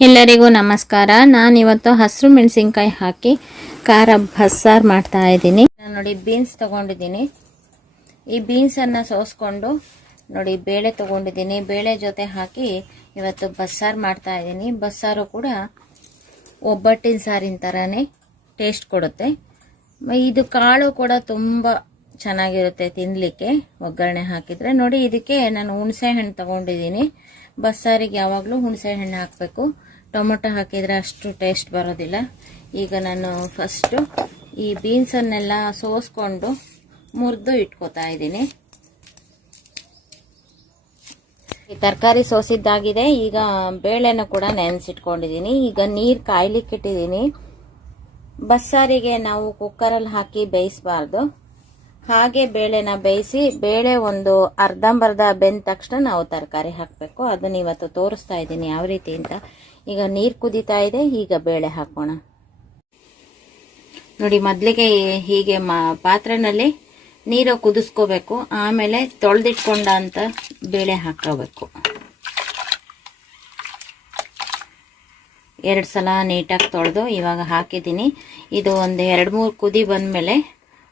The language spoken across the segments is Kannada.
ಎಲ್ಲರಿಗೂ ನಮಸ್ಕಾರ. ನಾನಿವತ್ತು ಹಸಿರು ಮೆಣಸಿನ್ಕಾಯಿ ಹಾಕಿ ಖಾರ ಬಸ್ಸಾರು ಮಾಡ್ತಾ ಇದ್ದೀನಿ. ನಾನು ನೋಡಿ ಬೀನ್ಸ್ ತೊಗೊಂಡಿದ್ದೀನಿ. ಈ ಬೀನ್ಸನ್ನು ಸೋಸ್ಕೊಂಡು ನೋಡಿ ಬೇಳೆ ತೊಗೊಂಡಿದ್ದೀನಿ. ಬೇಳೆ ಜೊತೆ ಹಾಕಿ ಇವತ್ತು ಬಸ್ಸಾರು ಮಾಡ್ತಾ ಇದ್ದೀನಿ. ಬಸ್ಸಾರು ಕೂಡ ಒಬ್ಬಟ್ಟಿನ ಸಾರಿನ ಥರನೇ ಟೇಸ್ಟ್ ಕೊಡುತ್ತೆ. ಇದು ಕಾಳು ಕೂಡ ತುಂಬ ಚೆನ್ನಾಗಿರುತ್ತೆ ತಿನ್ನಲಿಕ್ಕೆ ಒಗ್ಗರಣೆ ಹಾಕಿದರೆ. ನೋಡಿ, ಇದಕ್ಕೆ ನಾನು ಹುಣಸೆ ಹಣ್ಣು ತೊಗೊಂಡಿದ್ದೀನಿ. ಬಸ್ಸಾರಿಗೆ ಯಾವಾಗಲೂ ಹುಣಸೆ ಹಣ್ಣು ಹಾಕಬೇಕು. ಟೊಮೊಟೊ ಹಾಕಿದರೆ ಅಷ್ಟು ಟೇಸ್ಟ್ ಬರೋದಿಲ್ಲ. ಈಗ ನಾನು ಫಸ್ಟು ಈ ಬೀನ್ಸನ್ನೆಲ್ಲ ಸೋಸ್ಕೊಂಡು ಮುರಿದು ಇಟ್ಕೋತಾ ಇದ್ದೀನಿ. ಈ ತರಕಾರಿ ಸೋಸಿದ್ದಾಗಿದೆ. ಈಗ ಬೇಳೆನ ಕೂಡ ನೆನೆಸಿಟ್ಕೊಂಡಿದ್ದೀನಿ. ಈಗ ನೀರು ಕಾಯ್ಲಿಕ್ಕೆ ಇಟ್ಟಿದ್ದೀನಿ. ಬಸ್ಸಾರಿಗೆ ನಾವು ಕುಕ್ಕರಲ್ಲಿ ಹಾಕಿ ಬೇಯಿಸಬಾರ್ದು. ಹಾಗೆ ಬೇಳೆನ ಬೇಯಿಸಿ ಬೇಳೆ ಒಂದು ಅರ್ಧಂಬರ್ಧ ಬೆಂದ ತಕ್ಷಣ ನಾವು ತರಕಾರಿ ಹಾಕಬೇಕು. ಅದನ್ನ ಇವತ್ತು ತೋರಿಸ್ತಾ ಇದ್ದೀನಿ ಯಾವ ರೀತಿ ಅಂತ. ಈಗ ನೀರು ಕುದೀತಾ ಇದೆ, ಈಗ ಬೇಳೆ ಹಾಕೋಣ. ನೋಡಿ, ಮೊದಲಿಗೆ ಹೀಗೆ ಮಾ, ಪಾತ್ರೆನಲ್ಲಿ ನೀರು ಕುದಿಸ್ಕೋಬೇಕು, ಆಮೇಲೆ ತೊಳೆದಿಟ್ಕೊಂಡ ಅಂತ ಬೇಳೆ ಹಾಕೋಬೇಕು. ಎರಡು ಸಲ ನೀಟಾಗಿ ತೊಳೆದು ಇವಾಗ ಹಾಕಿದ್ದೀನಿ. ಇದು ಒಂದು ಎರಡು ಮೂರು ಕುದಿ ಬಂದಮೇಲೆ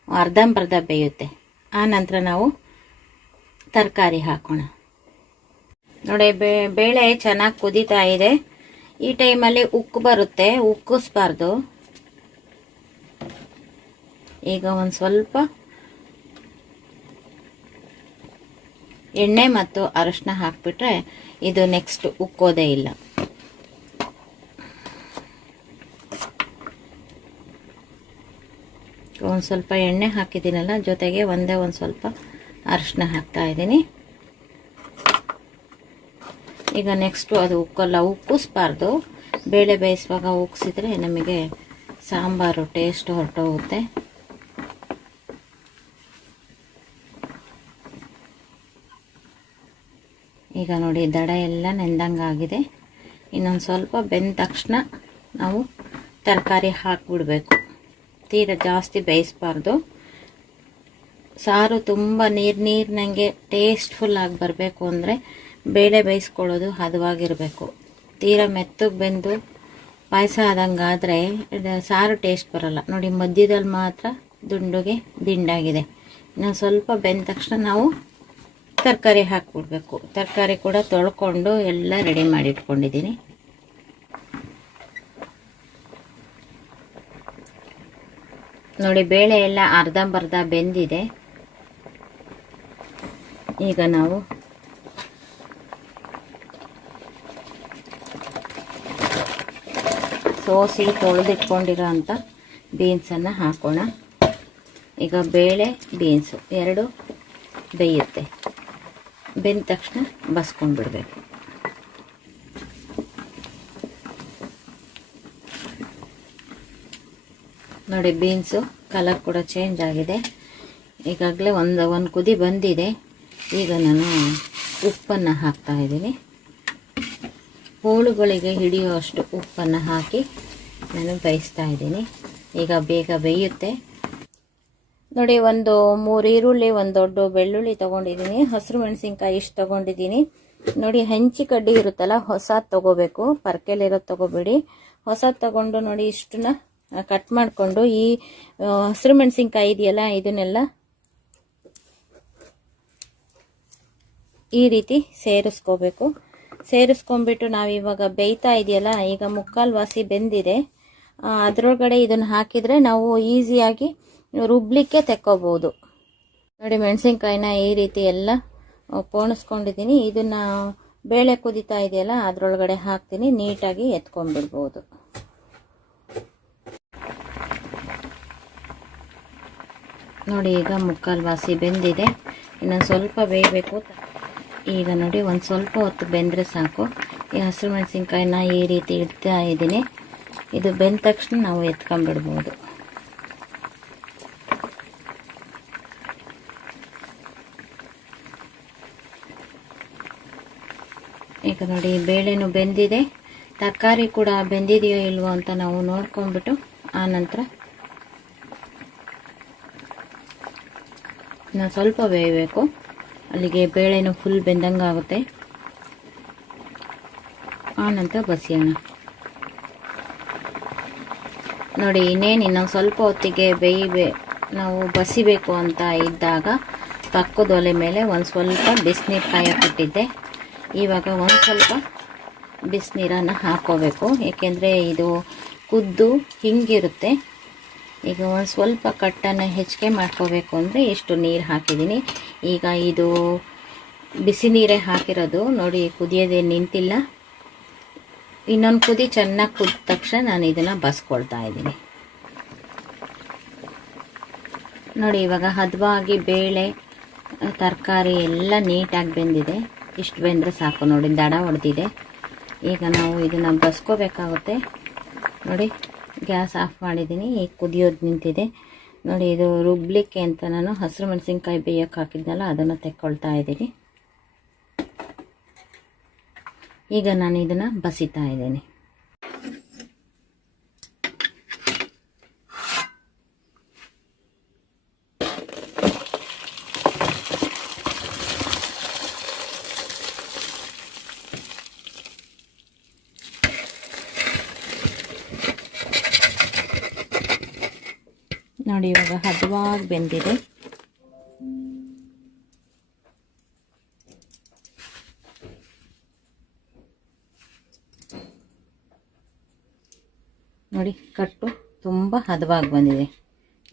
ಅರ್ಧಂಬರ್ಧ ಬೇಯುತ್ತೆ. ಆ ನಂತರ ನಾವು ತರಕಾರಿ ಹಾಕೋಣ. ನೋಡಿ ಬೇಳೆ ಚೆನ್ನಾಗಿ ಕುದೀತಾ ಇದೆ. ಈ ಟೈಮಲ್ಲಿ ಉಕ್ಕು ಬರುತ್ತೆ ಉಕ್ಕಿಸ್ಬಾರ್ದು ಈಗ ಒಂದು ಸ್ವಲ್ಪ ಎಣ್ಣೆ ಮತ್ತು ಅರಶಿನ ಹಾಕ್ಬಿಟ್ರೆ ಇದು ನೆಕ್ಸ್ಟ್ ಉಕ್ಕೋದೇ ಇಲ್ಲ. ಒಂದು ಸ್ವಲ್ಪ ಎಣ್ಣೆ ಹಾಕಿದ್ದೀನಲ್ಲ, ಜೊತೆಗೆ ಒಂದೇ ಒಂದು ಸ್ವಲ್ಪ ಅರಶಿನ ಹಾಕ್ತಾ ಇದ್ದೀನಿ. ಈಗ ನೆಕ್ಸ್ಟು ಅದು ಉಕ್ಕಲ್ಲ ಉಕ್ಕಿಸ್ಬಾರ್ದು ಬೇಳೆ ಬೇಯಿಸುವಾಗ ಉಕ್ಕಿಸಿದ್ರೆ ನಮಗೆ ಸಾಂಬಾರು ಟೇಸ್ಟ್ ಹೊರಟೋಗುತ್ತೆ. ಈಗ ನೋಡಿ, ದಡ ಎಲ್ಲ ನೆಂದಂಗಾಗಿದೆ ಇನ್ನೊಂದು ಸ್ವಲ್ಪ ಬೆಂದ ತಕ್ಷಣ ನಾವು ತರಕಾರಿ ಹಾಕಿಬಿಡಬೇಕು. ತೀರ ಜಾಸ್ತಿ ಬೇಯಿಸ್ಬಾರ್ದು. ಸಾರು ತುಂಬ ನೀರು ನೀರಿನಂಗೆ ಟೇಸ್ಟ್ಫುಲ್ ಆಗಿ ಬರಬೇಕು ಅಂದರೆ ಬೇಳೆ ಬೇಯಿಸ್ಕೊಳ್ಳೋದು ಹದವಾಗಿರಬೇಕು. ತೀರಾ ಮೆತ್ತಗೆ ಬೆಂದು ಪಾಯಸ ಆದಂಗಾದರೆ ಸಾರು ಟೇಸ್ಟ್ ಬರಲ್ಲ. ನೋಡಿ, ಮಧ್ಯದಲ್ಲಿ ಮಾತ್ರ ದುಂಡುಗೆ ದಿಂಡಾಗಿದೆ. ಇನ್ನು ಸ್ವಲ್ಪ ಬೆಂದ ತಕ್ಷಣ ನಾವು ತರಕಾರಿ ಹಾಕ್ಬಿಡ್ಬೇಕು. ತರಕಾರಿ ಕೂಡ ತೊಳ್ಕೊಂಡು ಎಲ್ಲ ರೆಡಿ ಮಾಡಿ ಇಟ್ಕೊಂಡಿದ್ದೀನಿ. ನೋಡಿ, ಬೇಳೆ ಎಲ್ಲ ಅರ್ಧಂಬರ್ಧ ಬೆಂದಿದೆ. ಈಗ ನಾವು ಸೋಸಿ ತೊಳೆದಿಟ್ಕೊಂಡಿರೋ ಅಂಥ ಬೀನ್ಸನ್ನು ಹಾಕೋಣ. ಈಗ ಬೇಳೆ, ಬೀನ್ಸು ಎರಡು ಬೇಯುತ್ತೆ. ಬೆಂದ ತಕ್ಷಣ ಬಸ್ಕೊಂಡ್ಬಿಡ್ಬೇಕು ನೋಡಿ, ಬೀನ್ಸು ಕಲರ್ ಕೂಡ ಚೇಂಜ್ ಆಗಿದೆ. ಈಗಾಗಲೇ ಒಂದು ಒಂದು ಕುದಿ ಬಂದಿದೆ. ಈಗ ನಾನು ಉಪ್ಪನ್ನು ಹಾಕ್ತಾ ಇದ್ದೀನಿ. ಹೋಳುಗಳಿಗೆ ಹಿಡಿಯುವಷ್ಟು ಉಪ್ಪನ್ನು ಹಾಕಿ ನಾನು ಬೇಯಿಸ್ತಾ ಇದ್ದೀನಿ. ಈಗ ಬೇಗ ಬೇಯುತ್ತೆ. ನೋಡಿ, ಒಂದು ಮೂರು ಈರುಳ್ಳಿ, ಒಂದು ದೊಡ್ಡ ಬೆಳ್ಳುಳ್ಳಿ ತೊಗೊಂಡಿದ್ದೀನಿ. ಹಸಿರು ಮೆಣಸಿನ್ಕಾಯಿ ಇಷ್ಟು ತೊಗೊಂಡಿದ್ದೀನಿ. ನೋಡಿ, ಹಂಚಿ ಕಡ್ಡಿ ಇರುತ್ತಲ್ಲ, ಹೊಸದು ತೊಗೋಬೇಕು. ಪರ್ಕೆಲಿರೋದು ತೊಗೋಬೇಡಿ. ಹೊಸದು ತೊಗೊಂಡು ನೋಡಿ, ಇಷ್ಟನ್ನ ಕಟ್ ಮಾಡಿಕೊಂಡು ಈ ಹಸಿರು ಮೆಣಸಿನ್ಕಾಯಿ ಇದೆಯಲ್ಲ, ಇದನ್ನೆಲ್ಲ ಈ ರೀತಿ ಸೇರಿಸ್ಕೋಬೇಕು. ಸೇರಿಸ್ಕೊಂಡ್ಬಿಟ್ಟು ನಾವು ಇವಾಗ ಬೇಯ್ತಾ ಇದೆಯಲ್ಲ, ಈಗ ಮುಕ್ಕಾಲು ವಾಸಿ ಬೆಂದಿದೆ. ಅದರೊಳಗಡೆ ಇದನ್ನು ಹಾಕಿದರೆ ನಾವು ಈಸಿಯಾಗಿ ರುಬ್ಲಿಕ್ಕೆ ತೆಕ್ಕೋಬೋದು. ನೋಡಿ ಮೆಣಸಿನ್ಕಾಯಿನ ಈ ರೀತಿ ಎಲ್ಲ ಪೋಣಿಸ್ಕೊಂಡಿದ್ದೀನಿ ಇದನ್ನು ಬೇಳೆ ಕುದಿತಾ ಇದೆಯಲ್ಲ, ಅದರೊಳಗಡೆ ಹಾಕ್ತೀನಿ. ನೀಟಾಗಿ ಎತ್ಕೊಂಡ್ಬಿಡ್ಬೋದು. ನೋಡಿ, ಈಗ ಮುಕ್ಕಾಲು ವಾಸಿ ಬೆಂದಿದೆ. ಇನ್ನೊಂದು ಸ್ವಲ್ಪ ಬೇಯಬೇಕು ಈಗ ನೋಡಿ, ಒಂದು ಸ್ವಲ್ಪ ಹೊತ್ತು ಬೆಂದರೆ ಸಾಕು. ಈ ಹಸಿರು ಮೆಣಸಿನ್ಕಾಯಿನ ಈ ರೀತಿ ಇಡ್ತಾ ಇದ್ದೀನಿ. ಇದು ಬೆಂದ ತಕ್ಷಣ ನಾವು ಎತ್ಕೊಂಡ್ಬಿಡ್ಬೋದು. ಈಗ ನೋಡಿ ಬೇಳೆನೂ ಬೆಂದಿದೆ. ತರಕಾರಿ ಕೂಡ ಬೆಂದಿದೆಯೋ ಇಲ್ವೋ ಅಂತ ನಾವು ನೋಡ್ಕೊಂಡ್ಬಿಟ್ಟು ಆ ನಂತರ ಇನ್ನು ಸ್ವಲ್ಪ ಬೇಯಬೇಕು. ಅಲ್ಲಿಗೆ ಬೇಳೆನೂ ಫುಲ್ ಬೆಂದಂಗೆ ಆಗುತ್ತೆ ಆನಂತರ ಬಸಿಯೋಣ. ನೋಡಿ, ಇನ್ನೇನು ಇನ್ನೊಂದು ಸ್ವಲ್ಪ ಹೊತ್ತಿಗೆ ಬೇಯಿಬೇ, ನಾವು ಬಸಿಬೇಕು ಅಂತ ಇದ್ದಾಗ ಪಕ್ಕದ ಒಲೆ ಮೇಲೆ ಒಂದು ಸ್ವಲ್ಪ ಬಿಸಿನೀರು ಕಾಯಕ್ಕಿಟ್ಟಿದ್ದೆ ಇವಾಗ ಒಂದು ಸ್ವಲ್ಪ ಬಿಸಿನೀರನ್ನು ಹಾಕೋಬೇಕು. ಏಕೆಂದರೆ ಇದು ಕುದ್ದು, ಹಿಂಗಿರುತ್ತೆ. ಈಗ ಒಂದು ಸ್ವಲ್ಪ ಕಟ್ಟನ್ನು ಹೆಚ್ಚಿಗೆ ಮಾಡ್ಕೋಬೇಕು ಅಂದರೆ ಇಷ್ಟು ನೀರು ಹಾಕಿದ್ದೀನಿ. ಈಗ ಇದು ಬಿಸಿ ನೀರೇ ಹಾಕಿರೋದು. ನೋಡಿ, ಕುದಿಯೋದೇ ನಿಂತಿಲ್ಲ. ಇನ್ನೊಂದು ಕುದಿ ಚೆನ್ನಾಗಿ ಕುದ್ದ ತಕ್ಷಣ ನಾನು ಇದನ್ನು ಬಸ್ಕೊಳ್ತಾ ಇದ್ದೀನಿ. ನೋಡಿ, ಇವಾಗ ಹದವಾಗಿ ಬೇಳೆ, ತರಕಾರಿ ಎಲ್ಲ ನೀಟಾಗಿ ಬೆಂದಿದೆ. ಇಷ್ಟು ಬೆಂದರೆ ಸಾಕು ನೋಡಿ, ದಡ ಹೊಡೆದಿದೆ. ಈಗ ನಾವು ಇದನ್ನು ಬಸ್ಕೋಬೇಕಾಗುತ್ತೆ. ನೋಡಿ. ಗ್ಯಾಸ್ ಆಫ್ ಮಾಡಿದ್ದೀನಿ ಈಗ ಕುದಿಯೋದು ನಿಂತಿದೆ. ನೋಡಿ, ಇದು ರುಬ್ಲಿಕ್ಕೆ ಅಂತ ನಾನು ಹಸಿರು ಮೆಣಸಿನ್ಕಾಯಿ ಬೇಯಕ್ಕೆ ಹಾಕಿದ್ನಲ್ಲ, ಅದನ್ನು ತೆಕ್ಕೊಳ್ತಾ ಇದ್ದೀನಿ. ಈಗ ನಾನು ಇದನ್ನು ಬಸಿತಾ ಇದ್ದೀನಿ. ನೋಡಿ ಇವಾಗ ಹದವಾಗಿ ಬೆಂದಿದೆ. ನೋಡಿ, ಕಟ್ಟು ತುಂಬ ಹದವಾಗಿ ಬಂದಿದೆ.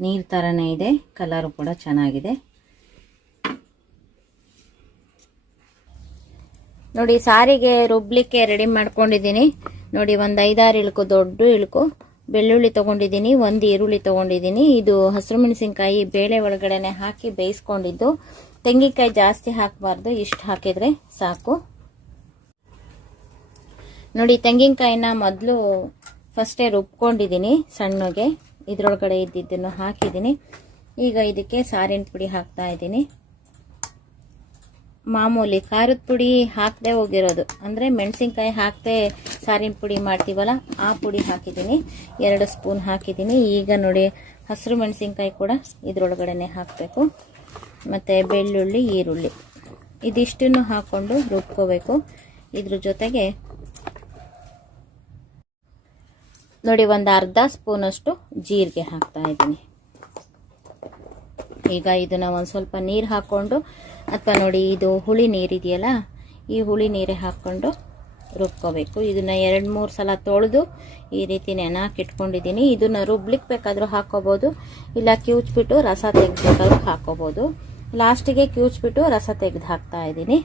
ನೀರು ಥರನೇ ಇದೆ, ಕಲರು ಕೂಡ ಚೆನ್ನಾಗಿದೆ. ನೋಡಿ, ಸಾರಿಗೆ ರುಬ್ಲಿಕ್ಕೆ ರೆಡಿ ಮಾಡ್ಕೊಂಡಿದ್ದೀನಿ. ನೋಡಿ, ಒಂದು ಐದಾರು ಇಳ್ಕು, ದೊಡ್ಡ ಇಳ್ಕು. ಬೆಳ್ಳುಳ್ಳಿ ತೊಗೊಂಡಿದ್ದೀನಿ, ಒಂದು ಈರುಳ್ಳಿ ತೊಗೊಂಡಿದ್ದೀನಿ. ಇದು ಹಸಿರು ಮೆಣಸಿನ್ಕಾಯಿ ಬೇಳೆ ಒಳಗಡೆನೆ ಹಾಕಿ ಬೇಯಿಸ್ಕೊಂಡಿದ್ದು. ತೆಂಗಿನಕಾಯಿ ಜಾಸ್ತಿ ಹಾಕಬಾರ್ದು, ಇಷ್ಟು ಹಾಕಿದರೆ ಸಾಕು. ನೋಡಿ, ತೆಂಗಿನಕಾಯಿನ ಮೊದಲು ಫಸ್ಟೇ ರುಬ್ಕೊಂಡಿದ್ದೀನಿ ಸಣ್ಣಗೆ. ಇದರೊಳಗಡೆ ಇದ್ದಿದ್ದನ್ನು ಹಾಕಿದ್ದೀನಿ. ಈಗ ಇದಕ್ಕೆ ಸಾರಿನ ಪುಡಿ ಹಾಕ್ತಾ ಇದ್ದೀನಿ. ಮಾಮೂಲಿ ಖಾರದ ಪುಡಿ ಹಾಕದೆ ಹೋಗಿರೋದು. ಅಂದರೆ ಮೆಣಸಿನ್ಕಾಯಿ ಹಾಕದೆ ಸಾರಿನ ಪುಡಿ ಮಾಡ್ತೀವಲ್ಲ, ಆ ಪುಡಿ ಹಾಕಿದ್ದೀನಿ. ಎರಡು ಸ್ಪೂನ್ ಹಾಕಿದ್ದೀನಿ. ಈಗ ನೋಡಿ, ಹಸಿರು ಮೆಣಸಿನ್ಕಾಯಿ ಕೂಡ ಇದ್ರೊಳಗಡೆ ಹಾಕಬೇಕು. ಮತ್ತು ಬೆಳ್ಳುಳ್ಳಿ, ಈರುಳ್ಳಿ. ಇದಿಷ್ಟನ್ನು ಹಾಕ್ಕೊಂಡು ರುಬ್ಕೋಬೇಕು. ಇದ್ರ ಜೊತೆಗೆ ನೋಡಿ, ಒಂದು ಅರ್ಧ ಸ್ಪೂನಷ್ಟು ಜೀರಿಗೆ ಹಾಕ್ತಾ ಇದ್ದೀನಿ. ಈಗ ಇದನ್ನು ಒಂದು ಸ್ವಲ್ಪ ನೀರು ಹಾಕ್ಕೊಂಡು ಅಥವಾ ನೋಡಿ, ಇದು ಹುಳಿ ನೀರಿದೆಯಲ್ಲ ಈ ಹುಳಿ ನೀರೇ ಹಾಕ್ಕೊಂಡು ರುಬ್ಕೋಬೇಕು. ಇದನ್ನು ಎರಡು ಮೂರು ಸಲ ತೊಳೆದು ಈ ರೀತಿ ನೆನಾಕಿಟ್ಕೊಂಡಿದ್ದೀನಿ ಇದನ್ನು ರುಬ್ಲಿಕ್ಕೆ ಬೇಕಾದರೂ ಹಾಕ್ಕೋಬೋದು. ಇಲ್ಲ ಕಿವುಚ್ಬಿಟ್ಟು ರಸ ತೆಗೆದ್ಬೇಕಾದ್ರೂ ಹಾಕ್ಕೋಬೋದು. ಲಾಸ್ಟಿಗೆ ಕಿವುಚ್ಬಿಟ್ಟು ರಸ ತೆಗೆದು ಹಾಕ್ತಾ ಇದ್ದೀನಿ.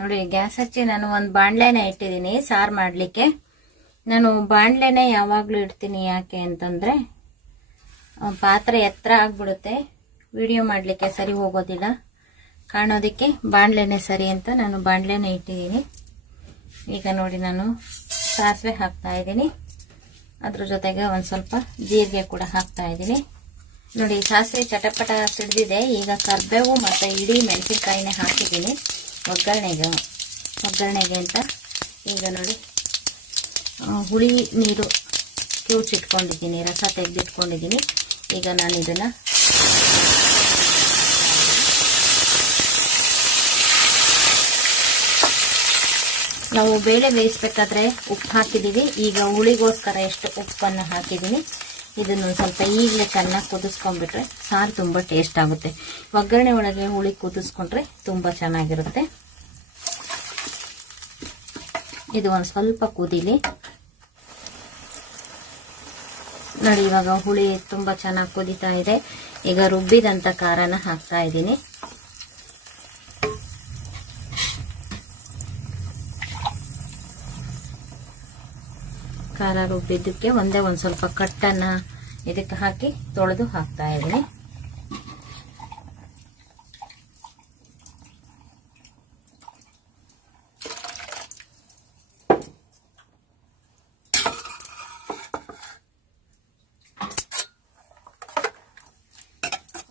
ನೋಡಿ, ಗ್ಯಾಸ್ ಹಚ್ಚಿ ನಾನು ಒಂದು ಬಾಣಲೆನೇ ಇಟ್ಟಿದ್ದೀನಿ ಸಾರು ಮಾಡಲಿಕ್ಕೆ. ನಾನು ಬಾಣಲೆನೇ ಯಾವಾಗಲೂ ಇಡ್ತೀನಿ ಯಾಕೆ ಅಂತಂದರೆ ಪಾತ್ರೆ ಎತ್ತರ ಆಗ್ಬಿಡುತ್ತೆ. ವಿಡಿಯೋ ಮಾಡಲಿಕ್ಕೆ ಸರಿ ಹೋಗೋದಿಲ್ಲ. ಕಾಣೋದಕ್ಕೆ ಬಾಣಲೆನೆ ಸರಿ ಅಂತ ನಾನು ಬಾಣಲೆನೆ ಇಟ್ಟಿದ್ದೀನಿ. ಈಗ ನೋಡಿ ನಾನು ಸಾಸಿವೆ ಹಾಕ್ತಾ ಇದ್ದೀನಿ. ಅದ್ರ ಜೊತೆಗೆ ಒಂದು ಸ್ವಲ್ಪ ಜೀರಿಗೆ ಕೂಡ ಹಾಕ್ತಾ ಇದ್ದೀನಿ. ನೋಡಿ, ಸಾಸಿವೆ ಚಟಪಟ ಸಿಡ್ದಿದೆ. ಈಗ ಕರ್ಬೇವು ಮತ್ತು ಇಡೀ ಮೆಣಸಿನ್ಕಾಯಿನೇ ಹಾಕಿದ್ದೀನಿ. ಒಗ್ಗರಣೆಗೆ ಒಗ್ಗರಣೆಗೆ ಅಂತ. ಈಗ ನೋಡಿ ಹುಳಿ, ನೀರು ಕ್ಯೂಚಿಟ್ಕೊಂಡಿದ್ದೀನಿ ರಸ ತೆಗೆದಿಟ್ಕೊಂಡಿದ್ದೀನಿ. ಈಗ ನಾನು ಇದನ್ನು ನಾವು ಬೇಳೆ ಬೇಯಿಸ್ಬೇಕಾದ್ರೆ ಉಪ್ಪು ಹಾಕಿದ್ದೀವಿ. ಈಗ ಹುಳಿಗೋಸ್ಕರ ಎಷ್ಟು ಉಪ್ಪನ್ನು ಹಾಕಿದ್ದೀನಿ. ಇದನ್ನು ಸ್ವಲ್ಪ ಈಗಲೇ ಚೆನ್ನಾಗಿ ಕುದಿಸ್ಕೊಂಡ್ಬಿಟ್ರೆ ಸಾರು ತುಂಬ ಟೇಸ್ಟ್ ಆಗುತ್ತೆ. ಒಗ್ಗರಣೆ ಒಳಗೆ ಹುಳಿ ಕುದಿಸ್ಕೊಂಡ್ರೆ ತುಂಬ ಚೆನ್ನಾಗಿರುತ್ತೆ. ಇದು ಒಂದು ಸ್ವಲ್ಪ ಕುದೀಲಿ. ನೋಡಿ, ಇವಾಗ ಹುಳಿ ತುಂಬ ಚೆನ್ನಾಗಿ ಕುದೀತಾ ಇದೆ. ಈಗ ರುಬ್ಬಿದಂಥ ಖಾರನ ಹಾಕ್ತಾ ಇದ್ದೀನಿ. ಖಾರ ರುಬ್ಬಿದ್ದಕ್ಕೆ ಒಂದೇ ಒಂದು ಸ್ವಲ್ಪ ಕಟ್ಟನ್ನ ಇದಕ್ಕೆ ಹಾಕಿ ತೊಳೆದು ಹಾಕ್ತಾ ಇದ್ದೀನಿ.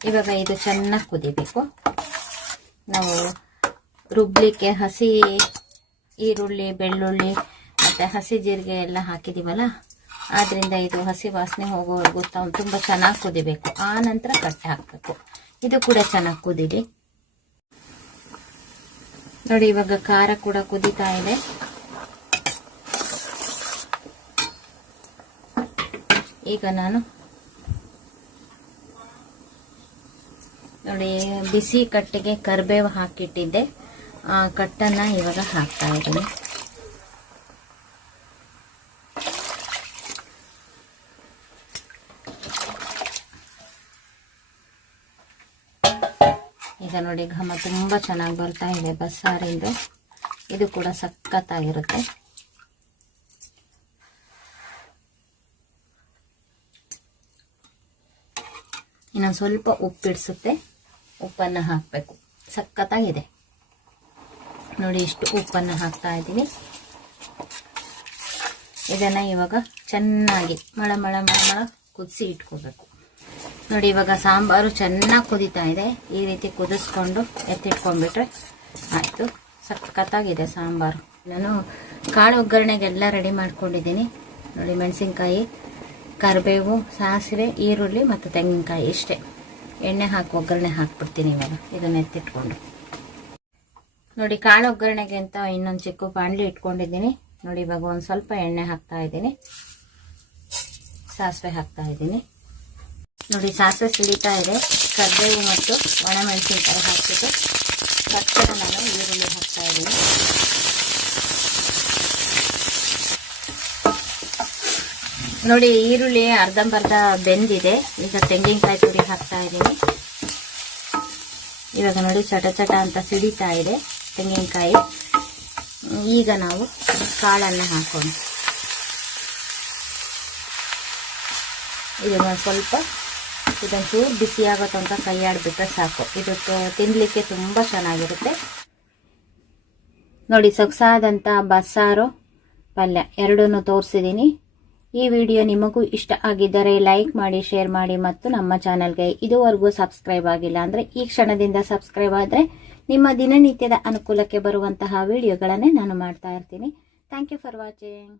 ಇವಾಗ ಇದು ಚೆನ್ನಾಗಿ ಕುದಿಬೇಕು. ನಾವು ರುಬ್ಲಿಕ್ಕೆ ಹಸಿ ಈರುಳ್ಳಿ, ಬೆಳ್ಳುಳ್ಳಿ ಮತ್ತು ಹಸಿ ಜೀರಿಗೆ ಎಲ್ಲ ಹಾಕಿದೀವಲ್ಲ? ಆದ್ದರಿಂದ ಇದು ಹಸಿ ವಾಸನೆ ಹೋಗೋವರೆಗೂ ತುಂಬ ಚೆನ್ನಾಗಿ ಕುದಿಬೇಕು. ಆ ನಂತರ ಕಟ್ಟೆ ಹಾಕಬೇಕು. ಇದು ಕೂಡ ಚೆನ್ನಾಗಿ ಕುದಿಲಿ. ನೋಡಿ, ಇವಾಗ ಖಾರ ಕೂಡ ಕುದೀತಾ ಇದೆ. ಈಗ ನಾನು ನೋಡಿ, ಬಿಸಿ ಕಟ್ಟಿಗೆ ಕರಿಬೇವು ಹಾಕಿಟ್ಟಿದ್ದೆ. ಆ ಕಟ್ಟನ್ನು ಇವಾಗ ಹಾಕ್ತಾ ಇದ್ದೀನಿ. ಈಗ ನೋಡಿ, ಘಮ ತುಂಬ ಚೆನ್ನಾಗಿ ಬರ್ತಾ ಇದೆ ಬಸ್ಸಾರಿಂದು. ಇದು ಕೂಡ ಸಖತ್ತಾಗಿರುತ್ತೆ. ಇನ್ನೊಂದು ಸ್ವಲ್ಪ ಉಪ್ಪಿಡಿಸುತ್ತೆ. ಉಪ್ಪನ್ನು ಹಾಕಬೇಕು. ಸಖತ್ತಾಗಿದೆ. ನೋಡಿ, ಇಷ್ಟು ಉಪ್ಪನ್ನು ಹಾಕ್ತಾ ಇದ್ದೀನಿ. ಇದನ್ನು ಇವಾಗ ಚೆನ್ನಾಗಿ ಮಳ ಮಳ ಮಳ ಮಳ ಕುದಿಸಿ ಇಟ್ಕೋಬೇಕು. ನೋಡಿ, ಇವಾಗ ಸಾಂಬಾರು ಚೆನ್ನಾಗಿ ಕುದೀತಾ ಇದೆ. ಈ ರೀತಿ ಕುದಿಸ್ಕೊಂಡು ಎತ್ತಿಟ್ಕೊಂಡ್ಬಿಟ್ರೆ ಆಯಿತು. ಸಖತ್ತಾಗಿದೆ ಸಾಂಬಾರು. ನಾನು ಕಾಳು ಒಗ್ಗರಣೆಗೆಲ್ಲ ರೆಡಿ ಮಾಡ್ಕೊಂಡಿದ್ದೀನಿ. ನೋಡಿ, ಮೆಣಸಿನ್ಕಾಯಿ, ಕರಿಬೇವು, ಸಾಸಿವೆ, ಈರುಳ್ಳಿ ಮತ್ತು ತೆಂಗಿನಕಾಯಿ ಇಷ್ಟೇ. ಎಣ್ಣೆ ಹಾಕಿ, ಒಗ್ಗರಣೆ ಹಾಕ್ಬಿಡ್ತೀನಿ ಇವಾಗ. ಇದನ್ನ ಎತ್ತಿಟ್ಕೊಂಡು. ನೋಡಿ, ಕಾಳು ಒಗ್ಗರಣೆಗೆ ಅಂತ ಇನ್ನೊಂದು ಚಿಕ್ಕ ಬಾಣಲಿ ಇಟ್ಕೊಂಡಿದ್ದೀನಿ. ನೋಡಿ, ಇವಾಗ ಒಂದು ಸ್ವಲ್ಪ ಎಣ್ಣೆ ಹಾಕ್ತಾ ಇದ್ದೀನಿ. ಸಾಸಿವೆ ಹಾಕ್ತಾ ಇದ್ದೀನಿ. ನೋಡಿ ಸಾಸಿವೆ ಸಿಡಿತಾ ಇದೆ. ಕರಿಬೇವು ಮತ್ತು ಒಣಮೆಣಸಿನಕಾಯಿ ಹಾಕಿಬಿಟ್ಟು ತಕ್ಷಣ ನಾನು ಈರುಳ್ಳಿ ಹಾಕ್ತಾ ಇದ್ದೀನಿ. ನೋಡಿ ಈರುಳ್ಳಿ ಅರ್ಧಂಬರ್ಧ ಬೆಂದಿದೆ. ಈಗ ತೆಂಗಿನಕಾಯಿ ತುರಿ ಹಾಕ್ತಾ ಇದ್ದೀನಿ. ಇವಾಗ ನೋಡಿ ಚಟ ಚಟ ಅಂತ ಸಿಡಿತಾ ಇದೆ ತೆಂಗಿನಕಾಯಿ. ಈಗ ನಾವು ಕಾಳನ್ನು ಹಾಕೋಣ. ಇದನ್ನು ಸ್ವಲ್ಪ ಇದೊಂಚೂರು ಬಿಸಿ ಆಗೋ ತನಕ ಕೈ ಆಡ್ಬಿಟ್ರೆ ಸಾಕು. ಇದು ತಿನ್ನಲಿಕ್ಕೆ ತುಂಬ ಚೆನ್ನಾಗಿರುತ್ತೆ. ನೋಡಿ ಸೊಗಸಾದಂಥ ಬಸ್ಸಾರು ಪಲ್ಯ, ಎರಡನ್ನು ತೋರಿಸಿದ್ದೀನಿ ಈ ವಿಡಿಯೋ ನಿಮಗೂ ಇಷ್ಟ ಆಗಿದ್ದರೆ ಲೈಕ್ ಮಾಡಿ, ಶೇರ್ ಮಾಡಿ ಮತ್ತು ನಮ್ಮ ಚಾನಲ್ಗೆ ಇದುವರೆಗೂ ಸಬ್ಸ್ಕ್ರೈಬ್ ಆಗಿಲ್ಲ ಅಂದರೆ ಈ ಕ್ಷಣದಿಂದ ಸಬ್ಸ್ಕ್ರೈಬ್ ಆದರೆ ನಿಮ್ಮ ದಿನನಿತ್ಯದ ಅನುಕೂಲಕ್ಕೆ ಬರುವಂತಹ ವಿಡಿಯೋಗಳನ್ನೇ ನಾನು ಮಾಡ್ತಾ ಇರ್ತೀನಿ. Thank you for watching